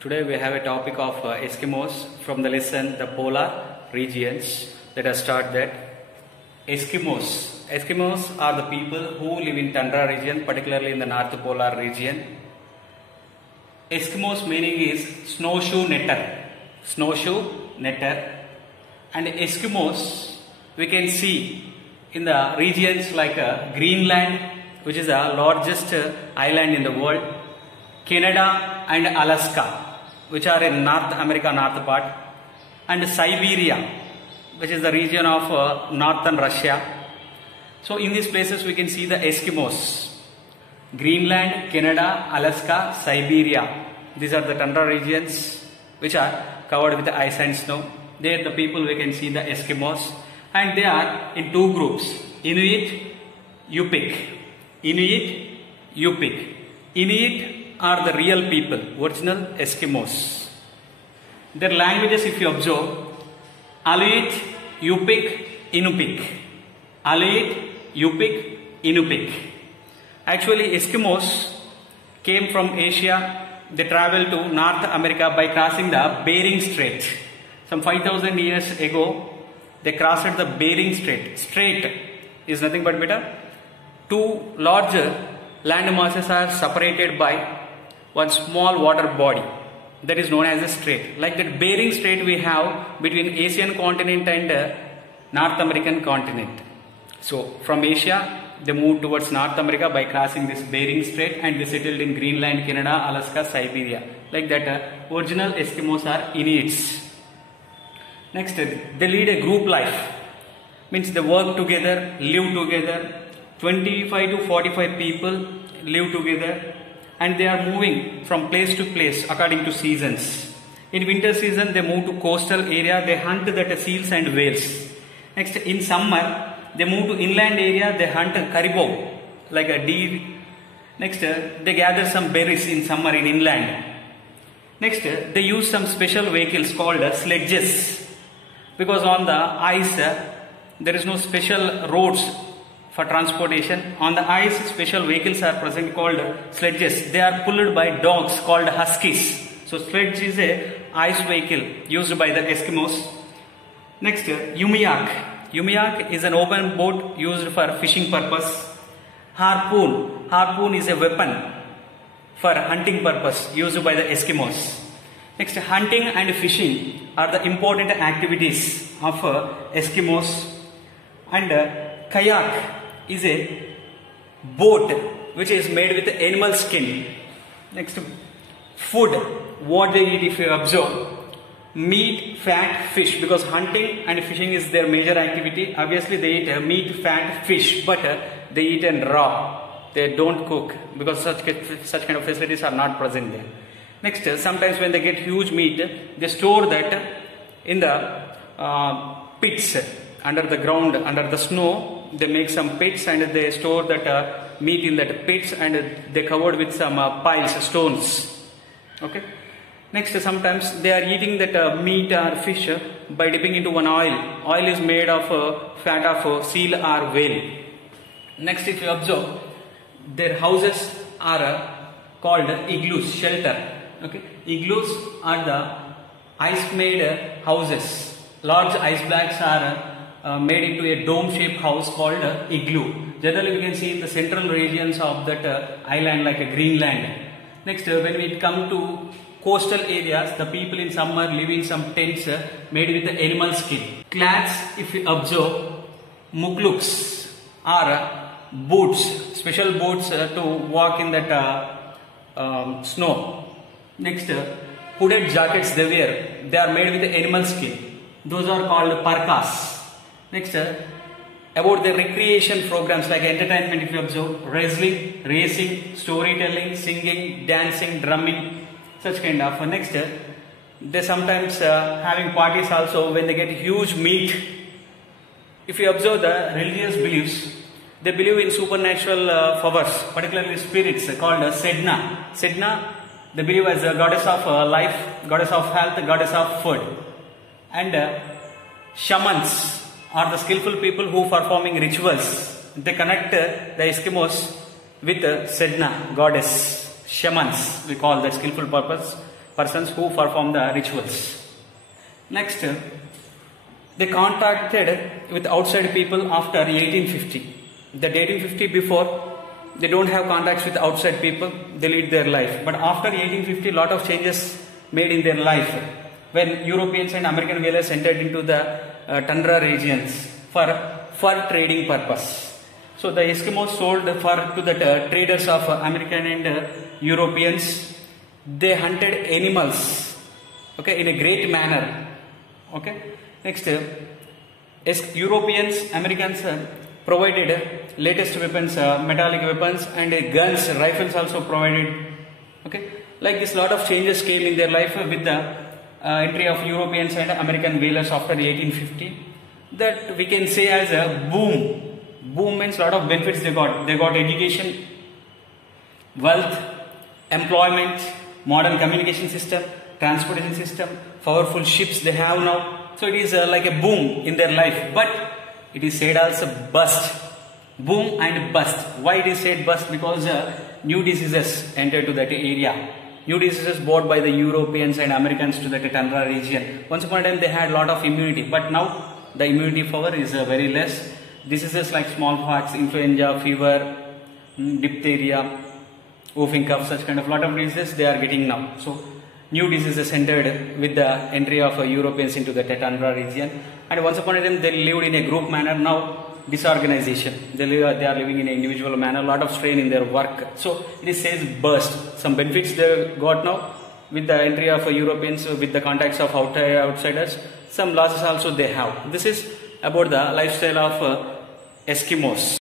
Today we have a topic of Eskimos from the lesson the polar regions. Let us start that. Eskimos. Eskimos are the people who live in tundra region, particularly in the North Polar region. Eskimos meaning is snowshoe netter. Snowshoe netter. And Eskimos we can see in the regions like Greenland, which is the largest island in the world, Canada and Alaska, which are in North America, north part, and Siberia, which is the region of northern Russia. So in these places we can see the Eskimos. Greenland, Canada, Alaska, Siberia. These are the tundra regions which are covered with ice and snow. There the people we can see the Eskimos, and they are in two groups: Inuit, Yupik. Inuit, Yupik. Inuit are the real people, original Eskimos. Their languages, if you observe, Aleut, Yupik, Inupik. Aleut, Yupik, Inupik. Actually, Eskimos came from Asia. They traveled to North America by crossing the Bering Strait. Some 5,000 years ago, they crossed the Bering Strait. Strait is nothing but two larger land masses are separated by one small water body that is known as a strait. Like that Bering Strait we have between Asian continent and North American continent. So from Asia they moved towards North America by crossing this Bering Strait, and they settled in Greenland, Canada, Alaska, Siberia. Like that original Eskimos are Inuits. Next, they lead a group life. Means they work together, live together. 25 to 45 people live together, and they are moving from place to place according to seasons. In winter season they move to coastal area, they hunt that seals and whales. Next, in summer they move to inland area, they hunt caribou like a deer. Next, they gather some berries in summer in inland. Next, they use some special vehicles called sledges, because on the ice there is no special roads for transportation. On the ice, special vehicles are present called sledges. They are pulled by dogs called huskies. So sledge is a ice vehicle used by the Eskimos. Next, Umiak. Umiak is an open boat used for fishing purpose. Harpoon. Harpoon is a weapon for hunting purpose used by the Eskimos. Next, hunting and fishing are the important activities of Eskimos. And kayak is a boat which is made with animal skin. Next, food, what they eat if you observe. Meat, fat, fish, because hunting and fishing is their major activity. Obviously they eat meat, fat, fish, but they eat in raw. They don't cook because such kind of facilities are not present there. Next, sometimes when they get huge meat, they store that in the pits under the ground, under the snow. They make some pits and they store that meat in that pits, and they covered with some piles, stones. Okay. Next, sometimes they are eating that meat or fish by dipping into one oil. Oil is made of fat of seal or whale. Next, if you observe, their houses are called igloos, shelter. Okay. Igloos are the ice-made houses. Large ice blocks are made into a dome-shaped house called igloo. Generally, we can see in the central regions of that island like a Greenland. Next, when we come to coastal areas, the people in summer live in some tents made with animal skin. Clads, if you observe, mukluks are boots, special boots to walk in that snow. Next, hooded jackets they wear, they are made with animal skin. Those are called parkas. Next, about the recreation programs like entertainment, if you observe, wrestling, racing, storytelling, singing, dancing, drumming, such kind of. Next, they sometimes having parties also when they get huge meat. If you observe the religious beliefs, they believe in supernatural powers, particularly spirits called Sedna. Sedna, they believe as a goddess of life, goddess of health, goddess of food. And shamans are the skillful people who performing rituals. They connect the Eskimos with Sedna, goddess. Shamans, we call the skillful persons who perform the rituals. Next, they contacted with outside people after 1850. The 1850 before, they don't have contacts with outside people, they lead their life. But after 1850, lot of changes made in their life when Europeans and American whalers entered into the tundra regions for fur trading purpose. So the Eskimos sold fur to the traders of American and Europeans. They hunted animals, okay, in a great manner. Okay. Next, Europeans, Americans provided latest weapons, metallic weapons and guns, rifles also provided. Okay, like this, lot of changes came in their life with the entry of Europeans and American whalers after 1850. That we can say as a boom. Boom means lot of benefits they got. They got education, wealth, employment, modern communication system, transportation system, powerful ships they have now. So it is like a boom in their life. But it is said also bust. Boom and bust. Why it is said bust? Because new diseases entered to that area. New diseases brought by the Europeans and Americans to that tundra region. Once upon a time they had lot of immunity, but now the immunity power is very less. Diseases like smallpox, influenza, fever, diphtheria, whooping cough, such kind of lot of diseases they are getting now. So new diseases entered with the entry of Europeans into the tundra region. And once upon a time they lived in a group manner. Now disorganization. They are living in an individual manner. Lot of strain in their work. So it says burst. Some benefits they got now with the entry of Europeans, with the contacts of outsiders. Some losses also they have. This is about the lifestyle of Eskimos.